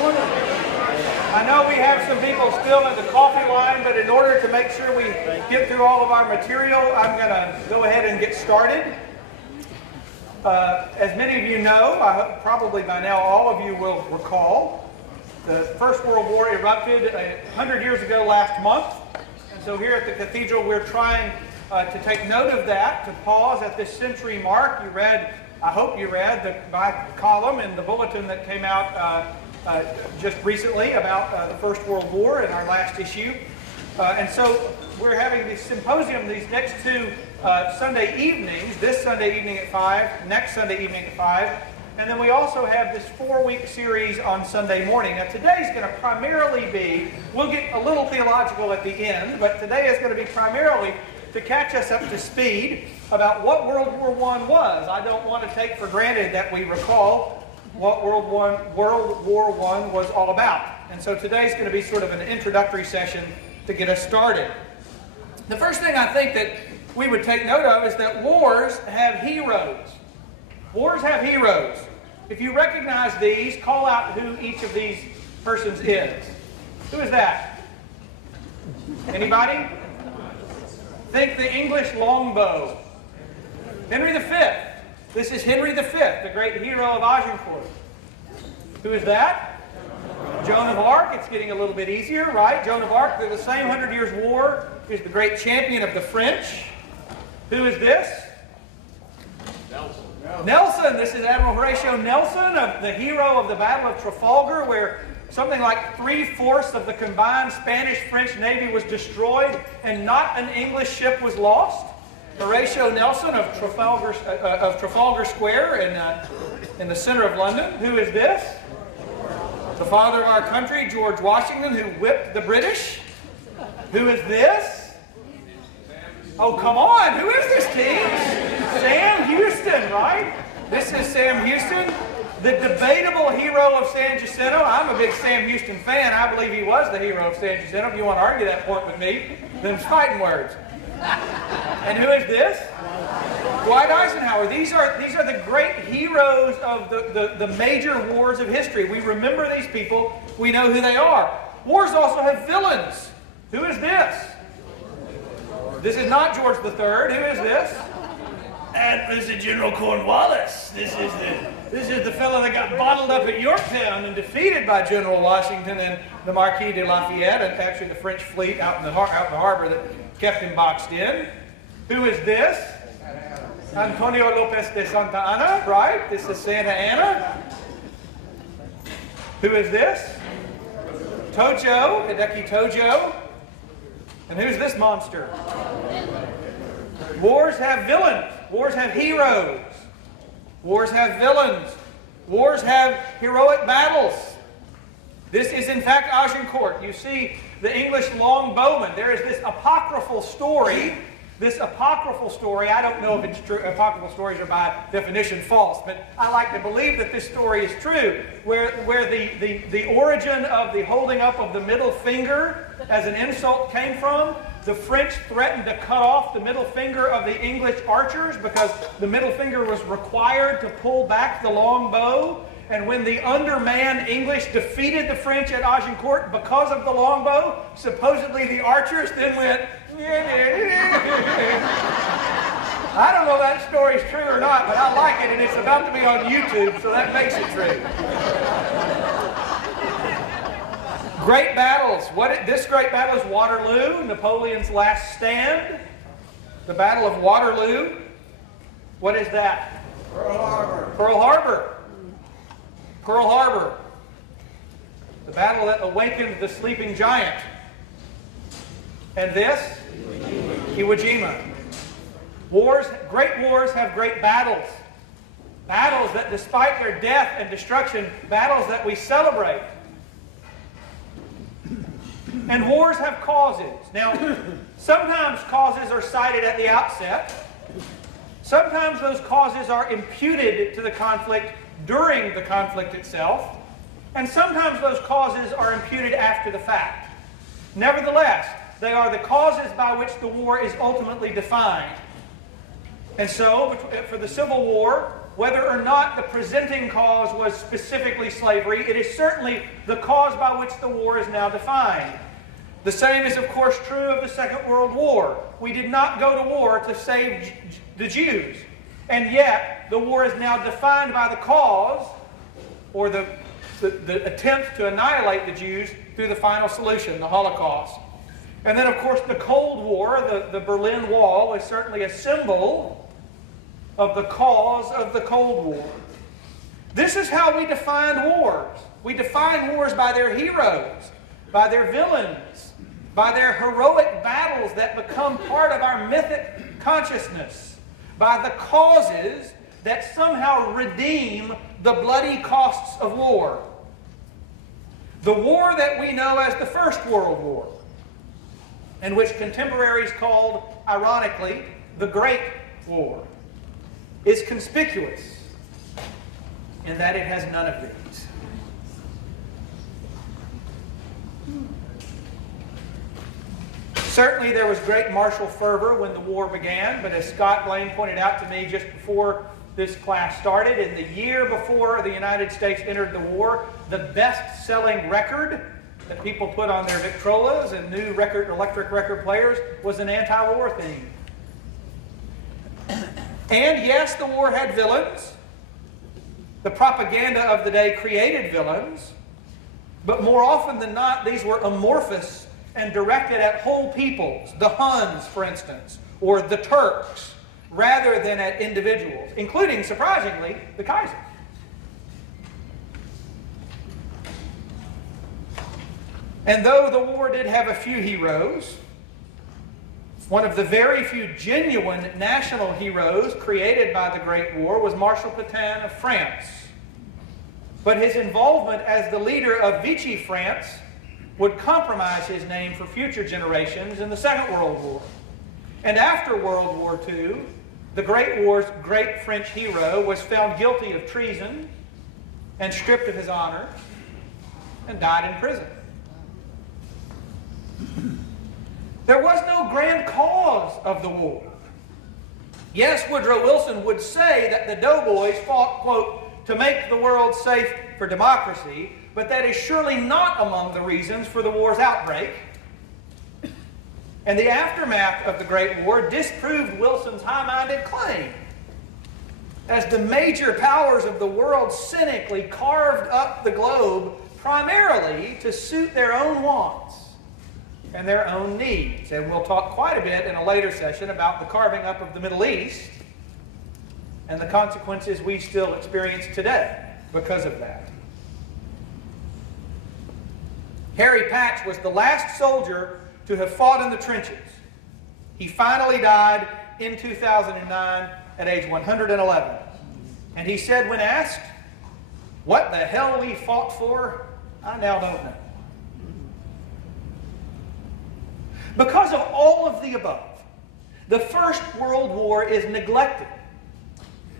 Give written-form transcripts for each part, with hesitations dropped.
I know we have some people still in the coffee line, but in order to make sure we get through all of our material, I'm going to go ahead and get started. As many of you know, probably by now all of you will recall, the First World War erupted 100 years ago last month. And so here at the cathedral, we're trying to take note of that, to pause at this century mark. You read, I hope you read, my column in the bulletin that came out just recently about the First World War in our last issue. And so we're having this symposium these next two Sunday evenings, this Sunday evening at 5, next Sunday evening at 5, and then we also have this 4-week series on Sunday morning. Now today's going to primarily be, we'll get a little theological at the end, but today is going to be primarily to catch us up to speed about what World War I was. I don't want to take for granted that we recall what World War I was all about. And so today's going to be sort of an introductory session to get us started. The first thing I think that we would take note of is that wars have heroes. Wars have heroes. If you recognize these, call out who each of these persons is. Who is that? Anybody? Think the English longbow. Henry V. This is Henry V, the great hero of Agincourt. Who is that? Joan of Arc. It's getting a little bit easier, right? Joan of Arc, the same 100 Years' War, is the great champion of the French. Who is this? Nelson. This is Admiral Horatio Nelson, the hero of the Battle of Trafalgar, where something like 3/4 of the combined Spanish-French Navy was destroyed and not an English ship was lost. Horatio Nelson of Trafalgar Square in the center of London. Who is this? The father of our country, George Washington, who whipped the British. Who is this? Oh, come on. Who is this, team? Sam Houston, right? This is Sam Houston, the debatable hero of San Jacinto. I'm a big Sam Houston fan. I believe he was the hero of San Jacinto. If you want to argue that point with me, then it's fighting words. And who is this? Dwight Eisenhower. These are the great heroes of the major wars of history. We remember these people. We know who they are. Wars also have villains. Who is this? This is not George III. Who is this? And this is General Cornwallis. This is the fellow that got bottled up at Yorktown and defeated by General Washington and the Marquis de Lafayette, and actually the French fleet out in the harbor that kept him boxed in. Who is this? Antonio Lopez de Santa Anna, right? This is Santa Anna. Who is this? Tojo, Hideki Tojo. And who's this monster? Wars have villains. Wars have heroes. Wars have villains. Wars have heroic battles. This is in fact Agincourt. You see the English longbowmen. There is this apocryphal story. I don't know if it's true. Apocryphal stories are by definition false, but I like to believe that this story is true, where the origin of the holding up of the middle finger as an insult came from. The French threatened to cut off the middle finger of the English archers because the middle finger was required to pull back the long bow. And when the undermanned English defeated the French at Agincourt because of the longbow, supposedly the archers then went, I don't know if that story's true or not, but I like it, and it's about to be on YouTube, so that makes it true. Great battles. This great battle is Waterloo, Napoleon's last stand. The Battle of Waterloo. What is that? Pearl Harbor. Pearl Harbor. Pearl Harbor. The battle that awakened the sleeping giant. And this? Iwo Jima. Great wars have great battles. Battles that, despite their death and destruction, battles that we celebrate. And wars have causes. Now, sometimes causes are cited at the outset. Sometimes those causes are imputed to the conflict during the conflict itself. And sometimes those causes are imputed after the fact. Nevertheless, they are the causes by which the war is ultimately defined. And so, for the Civil War, whether or not the presenting cause was specifically slavery, it is certainly the cause by which the war is now defined. The same is, of course, true of the Second World War. We did not go to war to save the Jews. And yet, the war is now defined by the cause, or the attempt to annihilate the Jews through the final solution, the Holocaust. And then, of course, the Cold War, the Berlin Wall, is certainly a symbol of the cause of the Cold War. This is how we define wars. We define wars by their heroes, by their villains, by their heroic battles that become part of our mythic consciousness, by the causes that somehow redeem the bloody costs of war. The war that we know as the First World War, and which contemporaries called, ironically, the Great War, is conspicuous in that it has none of these. Certainly there was great martial fervor when the war began, but as Scott Blaine pointed out to me just before this class started, in the year before the United States entered the war, the best-selling record that people put on their Victrolas and new electric record players was an anti-war theme. And yes, the war had villains. The propaganda of the day created villains. But more often than not, these were amorphous and directed at whole peoples, the Huns, for instance, or the Turks, rather than at individuals, including, surprisingly, the Kaiser. And though the war did have a few heroes, one of the very few genuine national heroes created by the Great War was Marshal Pétain of France. But his involvement as the leader of Vichy France would compromise his name for future generations in the Second World War. And after World War II, the Great War's great French hero was found guilty of treason and stripped of his honor and died in prison. There was no grand cause of the war. Yes, Woodrow Wilson would say that the doughboys fought, quote, to make the world safe for democracy, but that is surely not among the reasons for the war's outbreak. And the aftermath of the Great War disproved Wilson's high-minded claim, as the major powers of the world cynically carved up the globe primarily to suit their own wants and their own needs. And we'll talk quite a bit in a later session about the carving up of the Middle East and the consequences we still experience today because of that. Harry Patch was the last soldier to have fought in the trenches. He finally died in 2009 at age 111. And he said when asked, "What the hell we fought for, I now don't know." Because of all of the above, the First World War is neglected.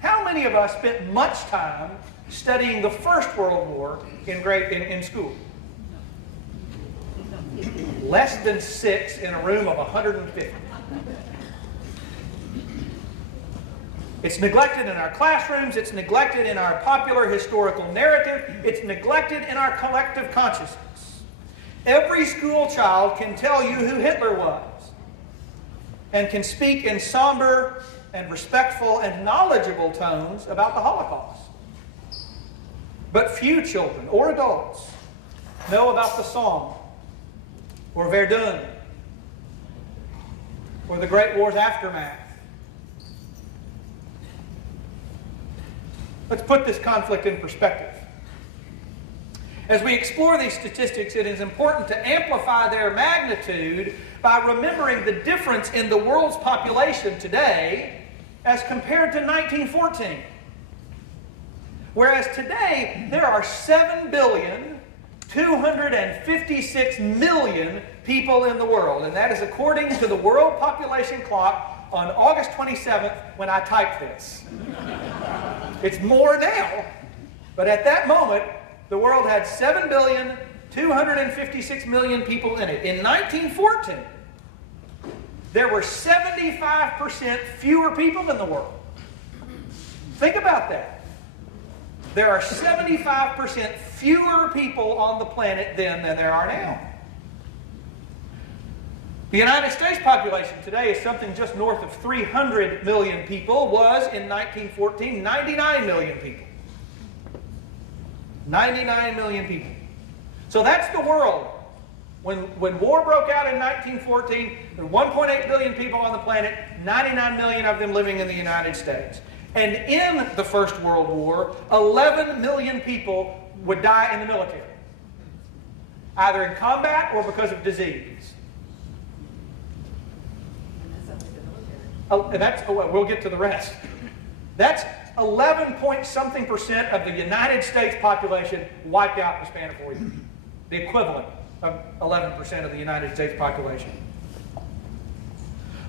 How many of us spent much time studying the First World War in school? Less than 6 in a room of 150. It's neglected in our classrooms, it's neglected in our popular historical narrative, it's neglected in our collective consciousness. Every school child can tell you who Hitler was and can speak in somber and respectful and knowledgeable tones about the Holocaust. But few children or adults know about the Somme or Verdun or the Great War's aftermath. Let's put this conflict in perspective. As we explore these statistics, it is important to amplify their magnitude by remembering the difference in the world's population today as compared to 1914. Whereas today, there are 7,256,000,000 people in the world, and that is according to the World Population Clock on August 27th when I typed this. It's more now, but at that moment, the world had 7,256,000,000 people in it. In 1914, there were 75% fewer people in the world. Think about that. There are 75% fewer people on the planet then than there are now. The United States population today is something just north of 300 million people, was in 1914 99 million people. 99 million people. So that's the world. When war broke out in 1914, there were 1.8 billion people on the planet, 99 million of them living in the United States. And in the First World War, 11 million people would die in the military, either in combat or because of disease. We'll get to the rest. That's 11-point-something% of the United States population wiped out in the span of 4 years. The equivalent of 11% of the United States population.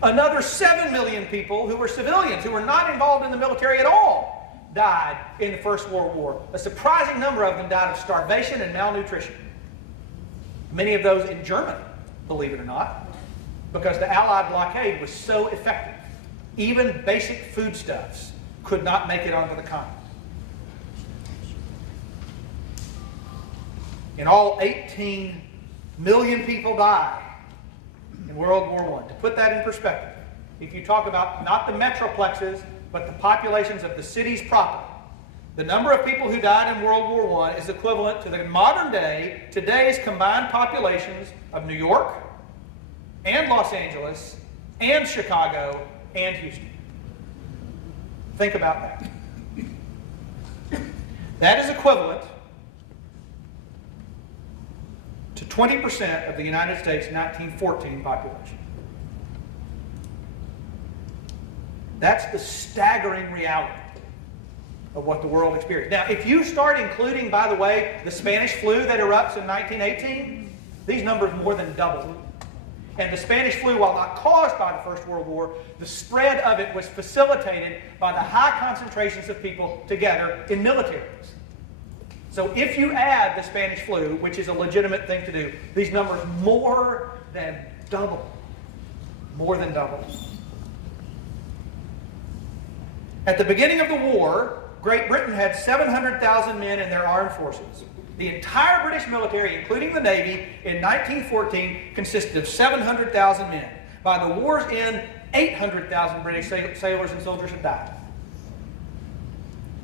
Another 7 million people who were civilians, who were not involved in the military at all, died in the First World War. A surprising number of them died of starvation and malnutrition. Many of those in Germany, believe it or not, because the Allied blockade was so effective. Even basic foodstuffs could not make it onto the continent. In all, 18 million people died in World War I. To put that in perspective, if you talk about not the metroplexes, but the populations of the cities proper, the number of people who died in World War I is equivalent to the modern day, today's combined populations of New York and Los Angeles and Chicago and Houston. Think about that. That is equivalent to 20% of the United States 1914 population. That's the staggering reality of what the world experienced. Now, if you start including, by the way, the Spanish flu that erupts in 1918, these numbers more than double. And the Spanish flu, while not caused by the First World War, the spread of it was facilitated by the high concentrations of people together in militaries. So if you add the Spanish flu, which is a legitimate thing to do, these numbers more than double. More than double. At the beginning of the war, Great Britain had 700,000 men in their armed forces. The entire British military, including the Navy, in 1914 consisted of 700,000 men. By the war's end, 800,000 British sailors and soldiers had died.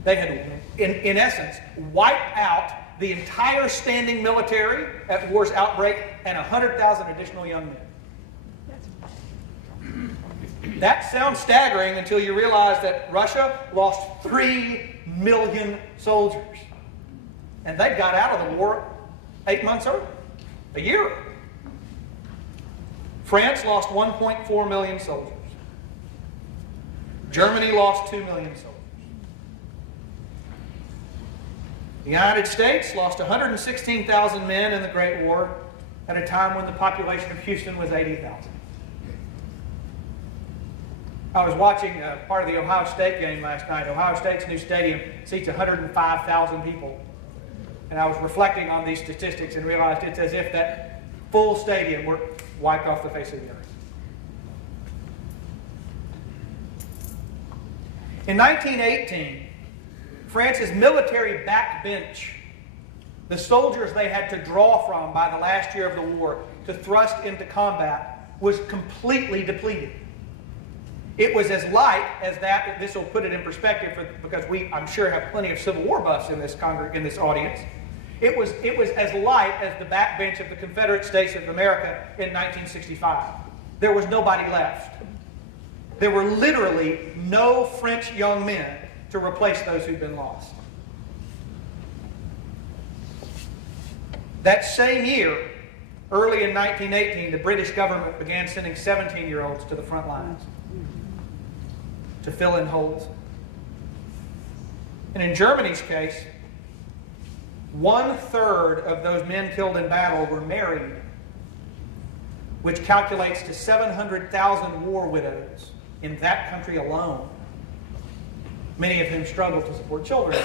They had, in essence, wiped out the entire standing military at war's outbreak and 100,000 additional young men. That sounds staggering until you realize that Russia lost 3 million soldiers. And they got out of the war 8 months early, a year. France lost 1.4 million soldiers. Germany lost 2 million soldiers. The United States lost 116,000 men in the Great War at a time when the population of Houston was 80,000. I was watching part of the Ohio State game last night. Ohio State's new stadium seats 105,000 people. And I was reflecting on these statistics and realized it's as if that full stadium were wiped off the face of the earth. In 1918, France's military backbench, the soldiers they had to draw from by the last year of the war to thrust into combat, was completely depleted. It was as light as that. This will put it in perspective because we, I'm sure, have plenty of Civil War buffs in this audience. It was as light as the backbench of the Confederate States of America in 1965. There was nobody left. There were literally no French young men to replace those who'd been lost. That same year, early in 1918, the British government began sending 17-year-olds to the front lines to fill in holes. And in Germany's case, 1/3 of those men killed in battle were married, which calculates to 700,000 war widows in that country alone, many of whom struggled to support children.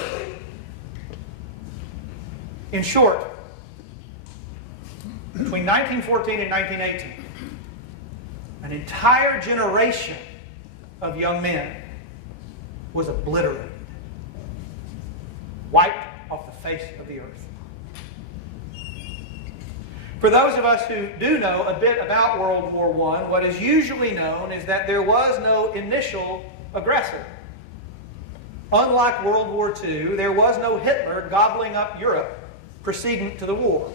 In short, between 1914 and 1918, an entire generation of young men was obliterated. wiped off the face of the earth. For those of us who do know a bit about World War I, what is usually known is that there was no initial aggressor. Unlike World War II, there was no Hitler gobbling up Europe preceding to the war.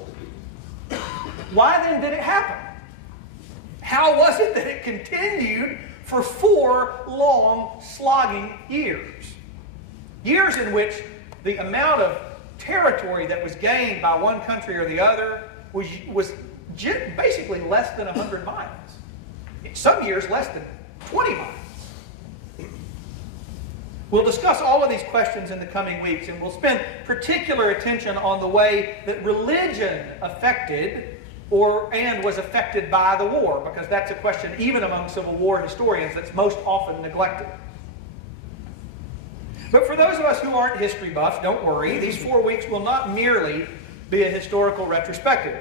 Why then did it happen? How was it that it continued for 4 long, slogging years? Years in which the amount of territory that was gained by one country or the other was basically less than 100 miles. Some years less than 20 miles. We'll discuss all of these questions in the coming weeks, and we'll spend particular attention on the way that religion affected and was affected by the war, because that's a question, even among Civil War historians, that's most often neglected. But for those of us who aren't history buffs, don't worry. These 4 weeks will not merely be a historical retrospective.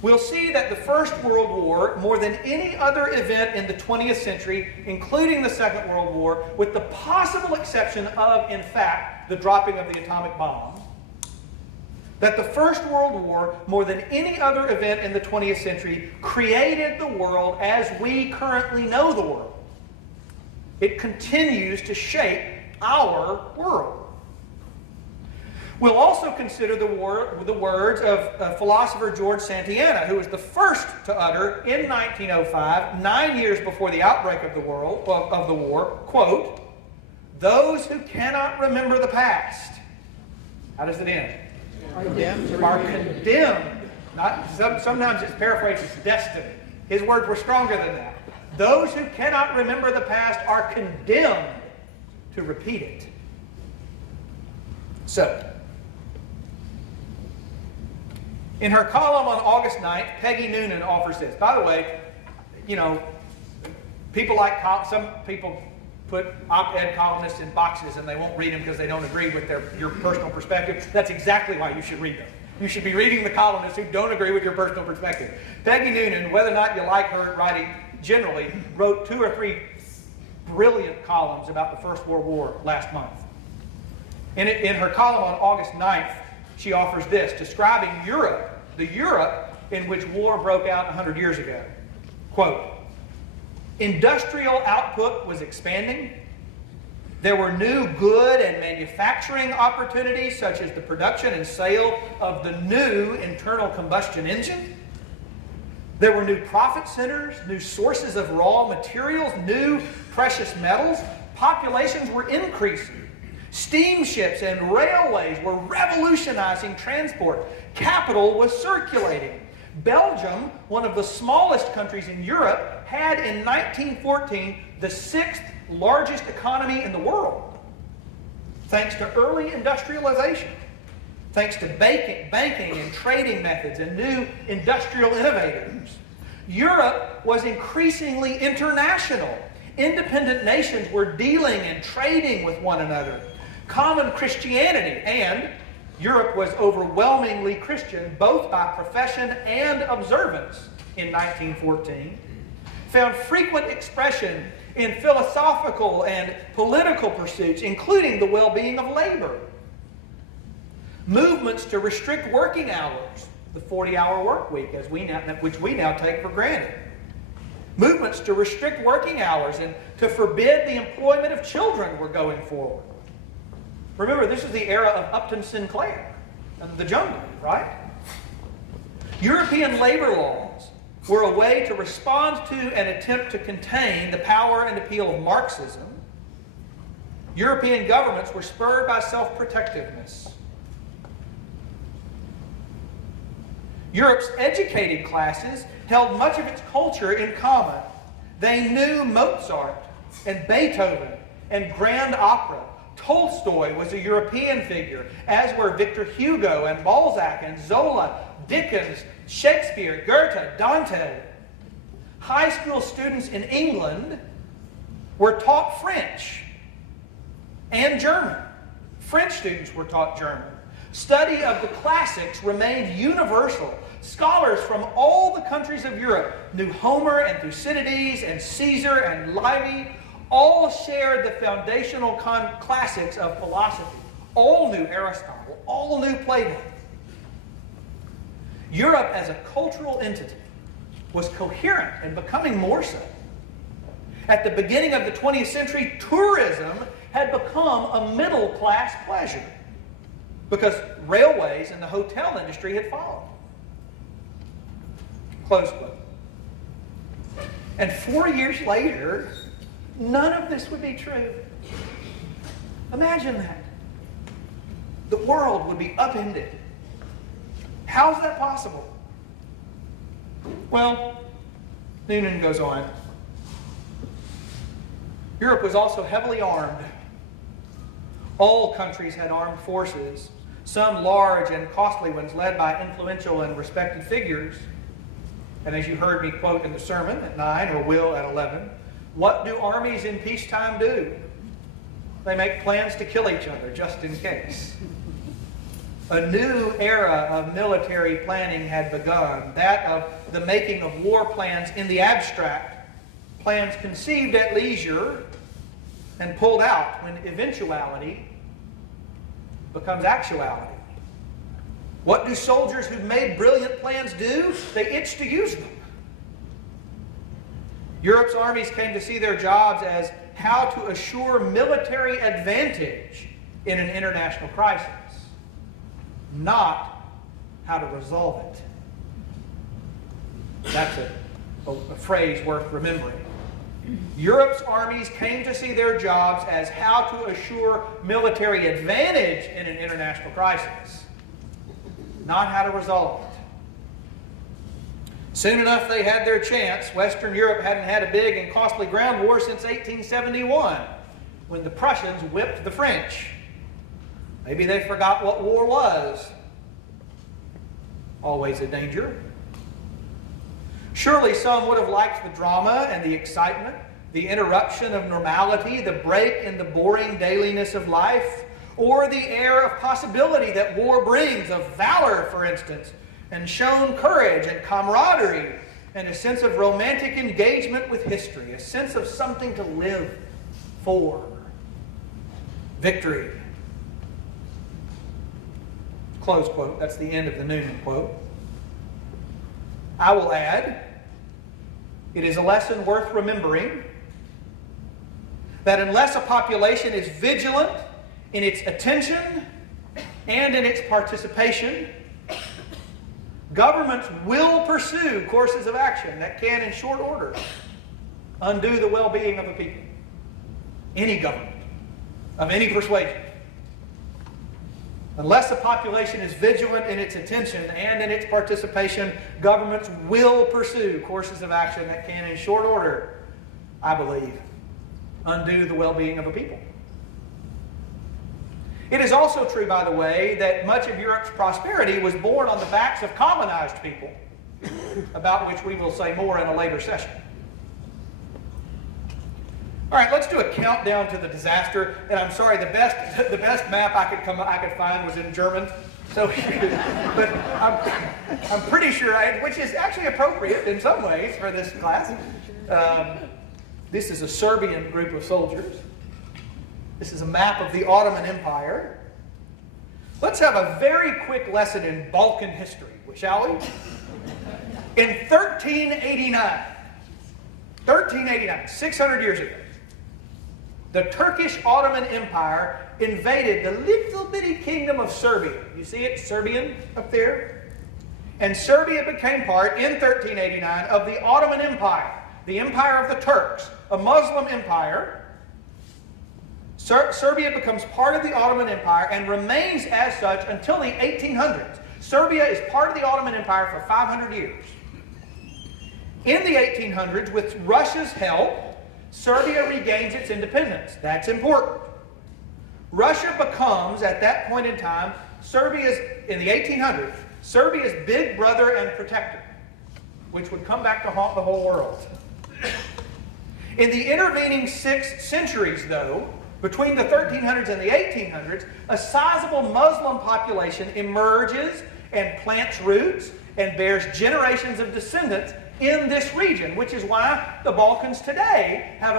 We'll see that the First World War, more than any other event in the 20th century, including the Second World War, with the possible exception of, in fact, the dropping of the atomic bomb, that the First World War, more than any other event in the 20th century, created the world as we currently know the world. It continues to shape our world. We'll also consider the words of philosopher George Santayana, who was the first to utter in 1905, 9 years before the outbreak of the war, quote, "Those who cannot remember the past," how does it end? Are condemned. Sometimes it's paraphrased as destiny. His words were stronger than that. Those who cannot remember the past are condemned to repeat it. So, in her column on August 9th, Peggy Noonan offers this. By the way, some people put op-ed columnists in boxes and they won't read them because they don't agree with your personal perspective. That's exactly why you should read them. You should be reading the columnists who don't agree with your personal perspective. Peggy Noonan, whether or not you like her writing generally, wrote 2 or 3 brilliant columns about the First World War last month. In her column on August 9th, she offers this, describing the Europe in which war broke out 100 years ago. Quote, "Industrial output was expanding. There were new good and manufacturing opportunities, such as the production and sale of the new internal combustion engine. There were new profit centers, new sources of raw materials, new precious metals. Populations were increasing. Steamships and railways were revolutionizing transport. Capital was circulating. Belgium, one of the smallest countries in Europe, had in 1914 the 6th largest economy in the world, thanks to early industrialization, thanks to banking and trading methods and new industrial innovators. Europe was increasingly international. Independent nations were dealing and trading with one another. Common Christianity, and Europe was overwhelmingly Christian, both by profession and observance in 1914, found frequent expression in philosophical and political pursuits, including the well-being of labor. Movements to restrict working hours, the 40-hour work week, which we now take for granted. Movements to restrict working hours and to forbid the employment of children were going forward. Remember, this is the era of Upton Sinclair and the jungle, right? European labor laws were a way to respond to and attempt to contain the power and appeal of Marxism. European governments were spurred by self-protectiveness. Europe's educated classes held much of its culture in common. They knew Mozart and Beethoven and grand opera. Tolstoy was a European figure, as were Victor Hugo and Balzac and Zola, Dickens, Shakespeare, Goethe, Dante. High school students in England were taught French and German. French students were taught German. Study of the classics remained universal. Scholars from all the countries of Europe knew Homer and Thucydides and Caesar and Livy. All shared the foundational classics of philosophy. all new Aristotle, all new Plato. Europe as a cultural entity was coherent and becoming more so. At the beginning of the 20th century, tourism had become a middle-class pleasure because railways and the hotel industry had followed. Close quote. And 4 years later, none of this would be true. Imagine that. The world would be upended. How's that possible? Well, Noonan goes on. Europe was also heavily armed. All countries had armed forces, some large and costly ones led by influential and respected figures. And as you heard me quote in the sermon at 9 or will at 11, what do armies in peacetime do? They make plans to kill each other just in case. A new era of military planning had begun, that of the making of war plans in the abstract, plans conceived at leisure and pulled out when eventuality becomes actuality. What do soldiers who've made brilliant plans do? They itch to use them. Europe's armies came to see their jobs as how to assure military advantage in an international crisis, not how to resolve it. That's a phrase worth remembering. Europe's armies came to see their jobs as how to assure military advantage in an international crisis, not how to resolve it. Soon enough, they had their chance. Western Europe hadn't had a big and costly ground war since 1871, when the Prussians whipped the French. Maybe they forgot what war was. Always a danger. Surely some would have liked the drama and the excitement, the interruption of normality, the break in the boring dailiness of life, or the air of possibility that war brings, of valor, for instance, and shown courage and camaraderie, and a sense of romantic engagement with history, a sense of something to live for. Victory. Close quote. That's the end of the Noonan quote. I will add, it is a lesson worth remembering that unless a population is vigilant in its attention and in its participation, governments will pursue courses of action that can, in short order, undo the well-being of a people. Any government, of any persuasion. Unless the population is vigilant in its attention and in its participation, governments will pursue courses of action that can, in short order, I believe, undo the well-being of a people. It is also true, by the way, that much of Europe's prosperity was born on the backs of colonized people, about which we will say more in a later session. All right, let's do a countdown to the disaster. And I'm sorry, the best map I could find was in German. So, but I'm pretty sure, which is actually appropriate in some ways for this class. This is a Serbian group of soldiers. This is a map of the Ottoman Empire. Let's have a very quick lesson in Balkan history, shall we? In 1389, 600 years ago, the Turkish Ottoman Empire invaded the little bitty kingdom of Serbia. You see it, Serbian up there? And Serbia became part, in 1389, of the Ottoman Empire, the Empire of the Turks, a Muslim empire. Serbia becomes part of the Ottoman Empire and remains as such until the 1800s. Serbia is part of the Ottoman Empire for 500 years. In the 1800s, with Russia's help, Serbia regains its independence. That's important. Russia becomes, at that point in time, in the 1800s, Serbia's big brother and protector, which would come back to haunt the whole world. In the intervening 6 centuries, though, between the 1300s and the 1800s, a sizable Muslim population emerges and plants roots and bears generations of descendants in this region, which is why the Balkans today have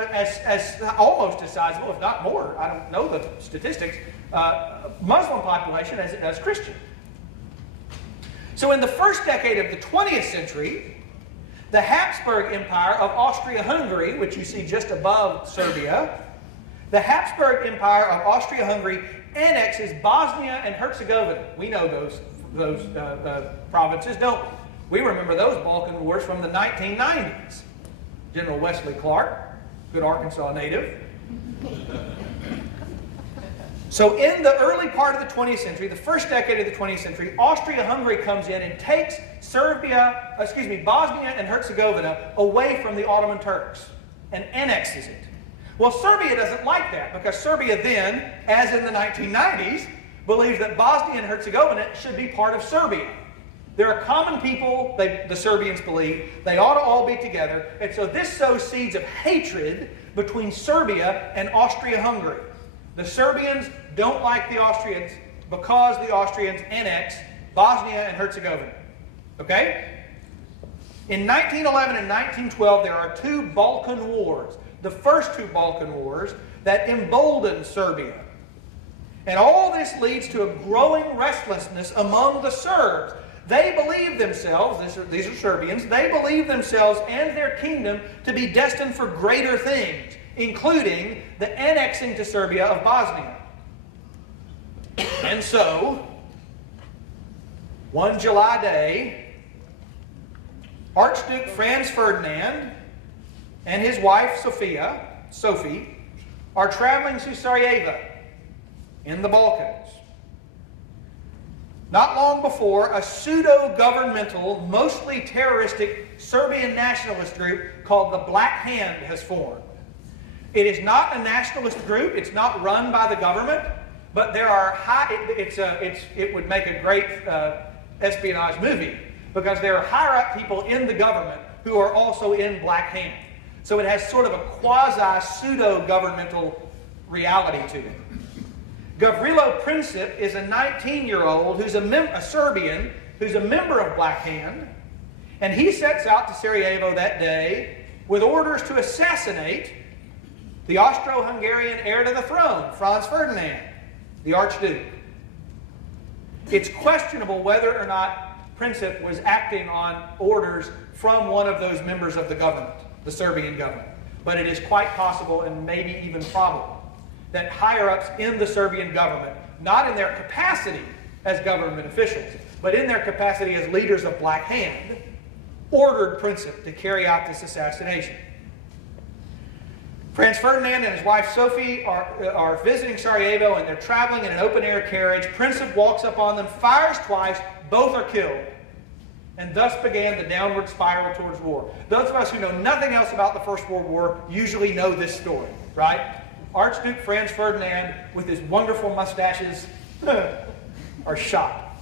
almost as sizable, if not more, I don't know the statistics, Muslim population as it does Christian. So in the first decade of the 20th century, the Habsburg Empire of Austria-Hungary, which you see just above Serbia, the Habsburg Empire of Austria-Hungary annexes Bosnia and Herzegovina. We know those provinces, don't we? We remember those Balkan wars from the 1990s. General Wesley Clark, good Arkansas native. So in the early part of the 20th century, the first decade of the 20th century, Austria-Hungary comes in and takes Bosnia and Herzegovina away from the Ottoman Turks and annexes it. Well, Serbia doesn't like that because Serbia then, as in the 1990s, believes that Bosnia and Herzegovina should be part of Serbia. They're a common people, the Serbians believe. They ought to all be together. And so this sows seeds of hatred between Serbia and Austria-Hungary. The Serbians don't like the Austrians because the Austrians annex Bosnia and Herzegovina. Okay? In 1911 and 1912, there are two Balkan wars. The first two Balkan wars that embolden Serbia. And all this leads to a growing restlessness among the Serbs. They believe themselves, these are Serbians, they believe themselves and their kingdom to be destined for greater things, including the annexing to Serbia of Bosnia. And so, one July day, Archduke Franz Ferdinand and his wife Sophie, are traveling to Sarajevo in the Balkans. Not long before, a pseudo-governmental, mostly terroristic Serbian nationalist group called the Black Hand has formed. It is not a nationalist group. It's not run by the government, but there are it would make a great espionage movie because there are higher-up people in the government who are also in Black Hand. So it has sort of a quasi-pseudo-governmental reality to it. Gavrilo Princip is a 19-year-old who's a Serbian who's a member of Black Hand, and he sets out to Sarajevo that day with orders to assassinate the Austro-Hungarian heir to the throne, Franz Ferdinand, the Archduke. It's questionable whether or not Princip was acting on orders from one of those members of the government, the Serbian government. But it is quite possible and maybe even probable that higher-ups in the Serbian government, not in their capacity as government officials, but in their capacity as leaders of Black Hand, ordered Princip to carry out this assassination. Franz Ferdinand and his wife Sophie are visiting Sarajevo, and they're traveling in an open-air carriage. Princip walks up on them, fires twice, both are killed. And thus began the downward spiral towards war. Those of us who know nothing else about the First World War usually know this story, right? Archduke Franz Ferdinand, with his wonderful mustaches, are shot.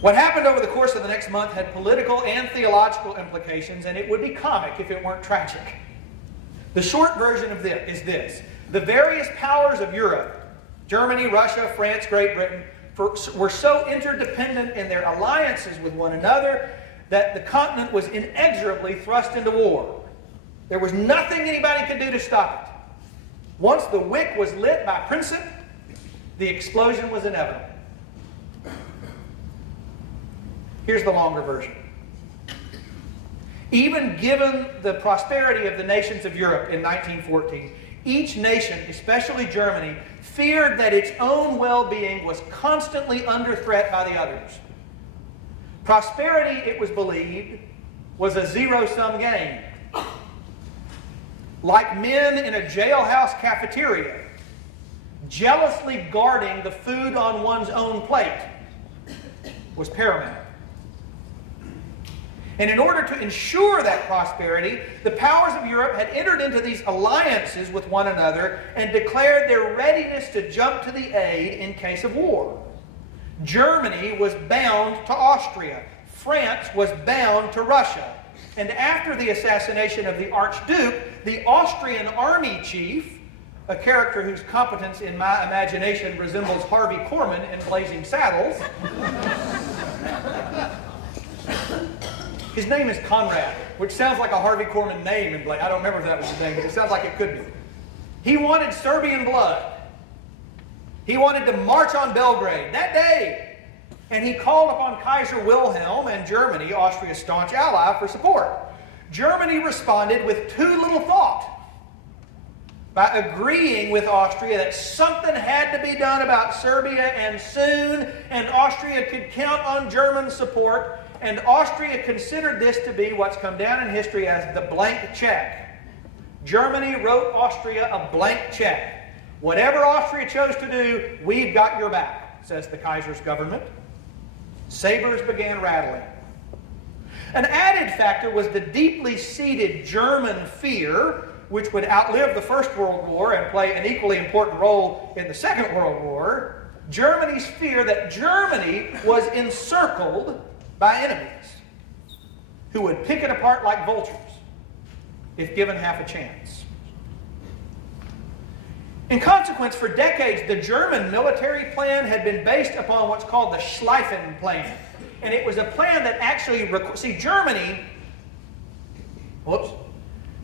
What happened over the course of the next month had political and theological implications, and it would be comic if it weren't tragic. The short version of this is this. The various powers of Europe, Germany, Russia, France, Great Britain, were so interdependent in their alliances with one another that the continent was inexorably thrust into war. There was nothing anybody could do to stop it. Once the wick was lit by Princip, the explosion was inevitable. Here's the longer version. Even given the prosperity of the nations of Europe in 1914, each nation, especially Germany, feared that its own well-being was constantly under threat by the others. Prosperity, it was believed, was a zero-sum game. Like men in a jailhouse cafeteria, jealously guarding the food on one's own plate was paramount. And in order to ensure that prosperity, the powers of Europe had entered into these alliances with one another and declared their readiness to jump to the aid in case of war. Germany was bound to Austria. France was bound to Russia. And after the assassination of the Archduke, the Austrian army chief, a character whose competence in my imagination resembles Harvey Korman in Blazing Saddles, his name is Conrad, which sounds like a Harvey Korman name in Blazing. I don't remember if that was his name, but it sounds like it could be. He wanted Serbian blood, He wanted to march on Belgrade that day. And he called upon Kaiser Wilhelm and Germany, Austria's staunch ally, for support. Germany responded with too little thought by agreeing with Austria that something had to be done about Serbia and soon, and Austria could count on German support, and Austria considered this to be what's come down in history as the blank check. Germany wrote Austria a blank check. Whatever Austria chose to do, we've got your back, says the Kaiser's government. Sabers began rattling. An added factor was the deeply seated German fear, which would outlive the First World War and play an equally important role in the Second World War. Germany's fear that Germany was encircled by enemies who would pick it apart like vultures if given half a chance. In consequence, for decades, the German military plan had been based upon what's called the Schlieffen Plan. And it was a plan that actually,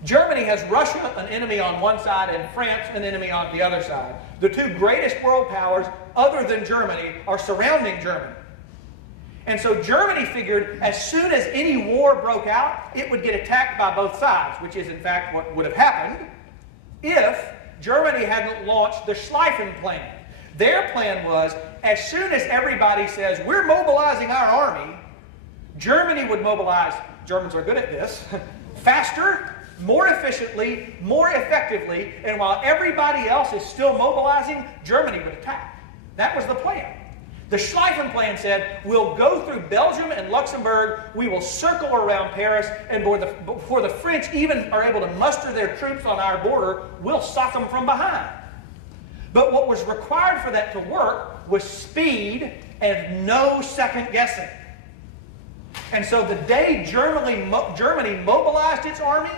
Germany has Russia, an enemy on one side, and France, an enemy on the other side. The two greatest world powers, other than Germany, are surrounding Germany. And so Germany figured as soon as any war broke out, it would get attacked by both sides, which is in fact what would have happened if Germany hadn't launched the Schlieffen Plan. Their plan was, as soon as everybody says, we're mobilizing our army, Germany would mobilize, Germans are good at this, faster, more efficiently, more effectively, and while everybody else is still mobilizing, Germany would attack. That was the plan. The Schlieffen Plan said, we'll go through Belgium and Luxembourg, we will circle around Paris, and before the French even are able to muster their troops on our border, we'll sock them from behind. But what was required for that to work was speed and no second guessing. And so the day Germany mobilized its army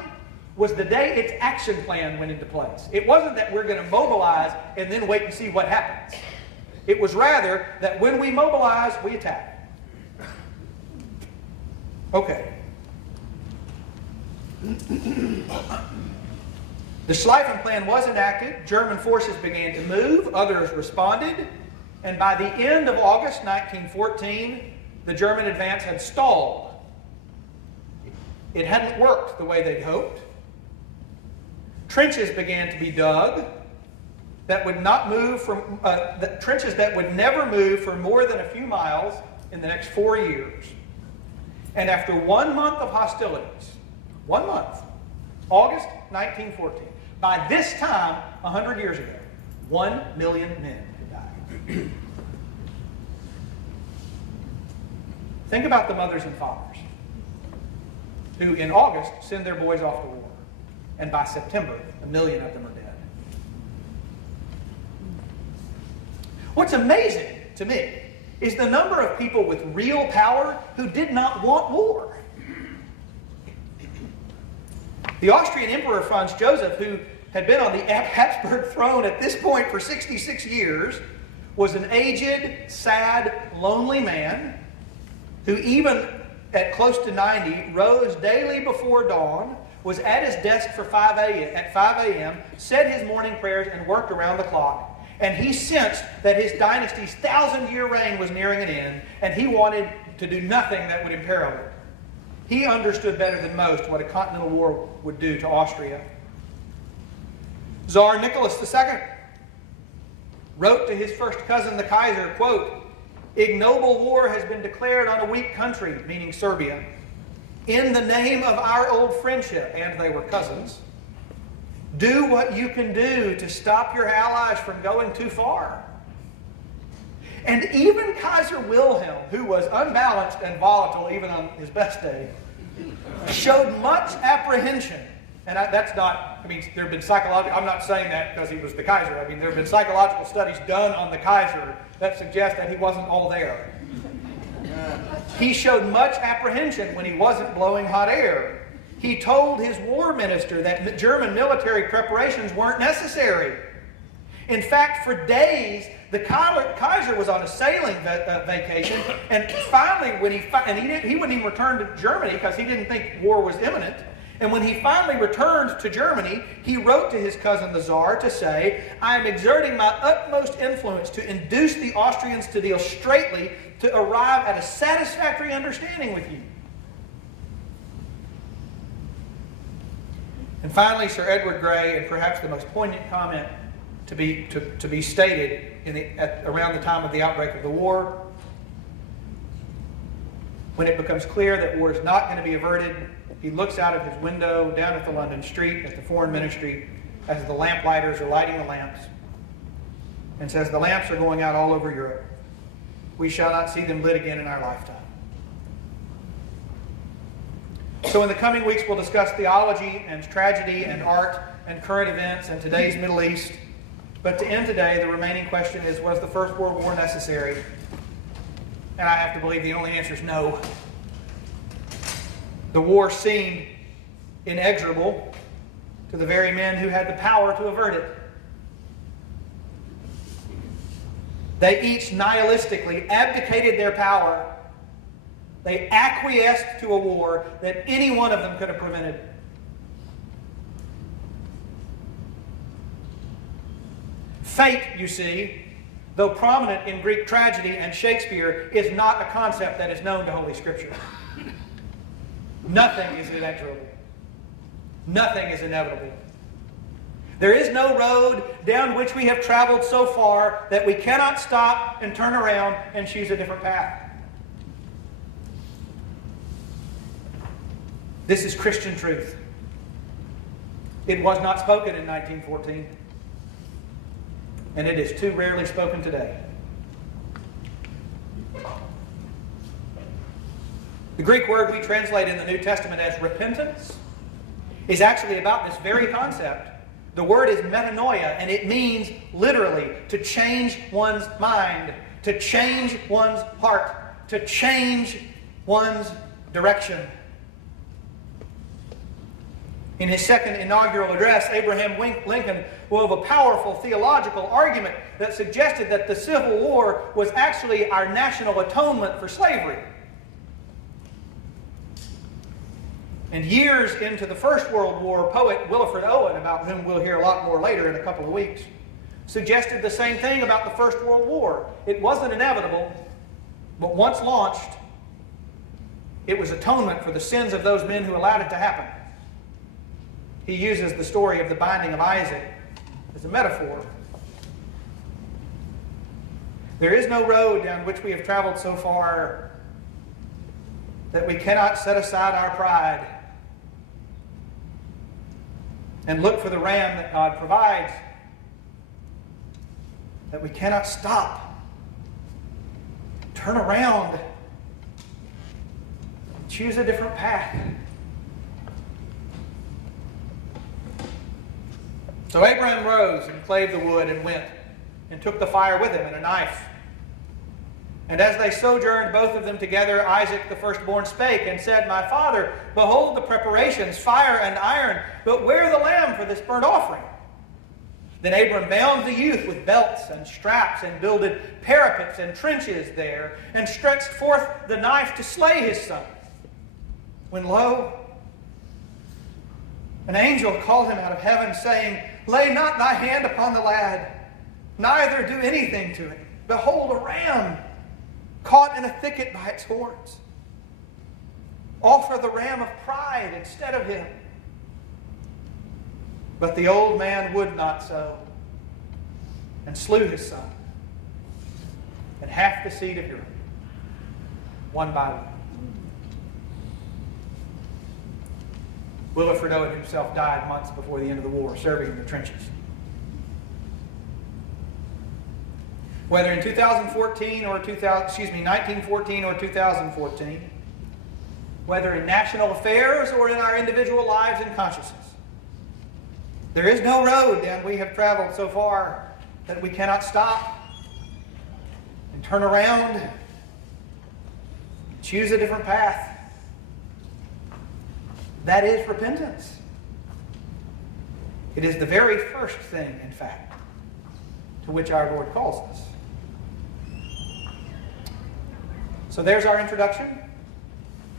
was the day its action plan went into place. It wasn't that we're going to mobilize and then wait and see what happens. It was rather that when we mobilize, we attack. Okay. The Schlieffen Plan was enacted. German forces began to move. Others responded. And by the end of August 1914, the German advance had stalled. It hadn't worked the way they'd hoped. Trenches began to be dug that would not move from trenches that would never move for more than a few miles in the next 4 years. And after 1 month of hostilities, 1 month, August 1914, by this time, 100 years ago, 1 million men had died. Think about the mothers and fathers who in August send their boys off to war. And by September, 1 million of them are dead. What's amazing to me is the number of people with real power who did not want war. The Austrian Emperor Franz Joseph, who had been on the Habsburg throne at this point for 66 years, was an aged, sad, lonely man who even at close to 90 rose daily before dawn, was at his desk for 5 a.m., said his morning prayers, and worked around the clock. And he sensed that his dynasty's 1,000-year reign was nearing an end, and he wanted to do nothing that would imperil it. He understood better than most what a continental war would do to Austria. Tsar Nicholas II wrote to his first cousin, the Kaiser, quote, "Ignoble war has been declared on a weak country," meaning Serbia, "in the name of our old friendship," and they were cousins. "Do what you can do to stop your allies from going too far." And even Kaiser Wilhelm, who was unbalanced and volatile even on his best day, showed much apprehension. And that's not, there have been psychological, I'm not saying that because he was the Kaiser. There have been psychological studies done on the Kaiser that suggest that he wasn't all there. He showed much apprehension when he wasn't blowing hot air. He told his war minister that German military preparations weren't necessary. In fact, for days, the Kaiser was on a sailing vacation, and finally, he wouldn't even return to Germany because he didn't think war was imminent. And when he finally returned to Germany, he wrote to his cousin the Tsar to say, "I am exerting my utmost influence to induce the Austrians to deal straightly, to arrive at a satisfactory understanding with you." And finally, Sir Edward Grey, and perhaps the most poignant comment to be stated around the time of the outbreak of the war, when it becomes clear that war is not going to be averted, he looks out of his window down at the London street at the Foreign Ministry as the lamplighters are lighting the lamps and says, "The lamps are going out all over Europe. We shall not see them lit again in our lifetime." So in the coming weeks we'll discuss theology and tragedy and art and current events and today's Middle East. But to end today, the remaining question is, was the First World War necessary? And I have to believe the only answer is no. The war seemed inexorable to the very men who had the power to avert it. They each nihilistically abdicated their power. They acquiesced to a war that any one of them could have prevented. Fate, you see, though prominent in Greek tragedy and Shakespeare, is not a concept that is known to Holy Scripture. Nothing is inexorable. Nothing is inevitable. There is no road down which we have traveled so far that we cannot stop and turn around and choose a different path. This is Christian truth. It was not spoken in 1914, and it is too rarely spoken today. The Greek word we translate in the New Testament as repentance is actually about this very concept. The word is metanoia, and it means literally to change one's mind, to change one's heart, to change one's direction. In his second inaugural address, Abraham Lincoln wove a powerful theological argument that suggested that the Civil War was actually our national atonement for slavery. And years into the First World War, poet Wilfred Owen, about whom we'll hear a lot more later in a couple of weeks, suggested the same thing about the First World War. It wasn't inevitable, but once launched, it was atonement for the sins of those men who allowed it to happen. He uses the story of the binding of Isaac as a metaphor. There is no road down which we have traveled so far that we cannot set aside our pride and look for the ram that God provides, that we cannot stop, turn around, choose a different path. So Abraham rose and clave the wood and went, and took the fire with him and a knife. And as they sojourned both of them together, Isaac the firstborn spake and said, "My father, behold the preparations, fire and iron, but where the lamb for this burnt offering?" Then Abram bound the youth with belts and straps, and builded parapets and trenches there, and stretched forth the knife to slay his son. When lo, an angel called him out of heaven, saying, "Lay not thy hand upon the lad, neither do anything to it. Behold, a ram caught in a thicket by its horns. Offer the ram of pride instead of him." But the old man would not so, and slew his son, and half the seed of Europe, one by one. Wilfred Owen himself died months before the end of the war, serving in the trenches. Whether in 1914 or 2014, whether in national affairs or in our individual lives and consciences, there is no road down we have traveled so far that we cannot stop and turn around and choose a different path. That is repentance. It is the very first thing, in fact, to which our Lord calls us. So there's our introduction.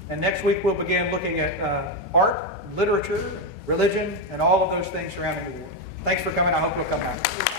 And next week we'll begin looking at art, literature, religion, and all of those things surrounding the war. Thanks for coming. I hope you'll come back.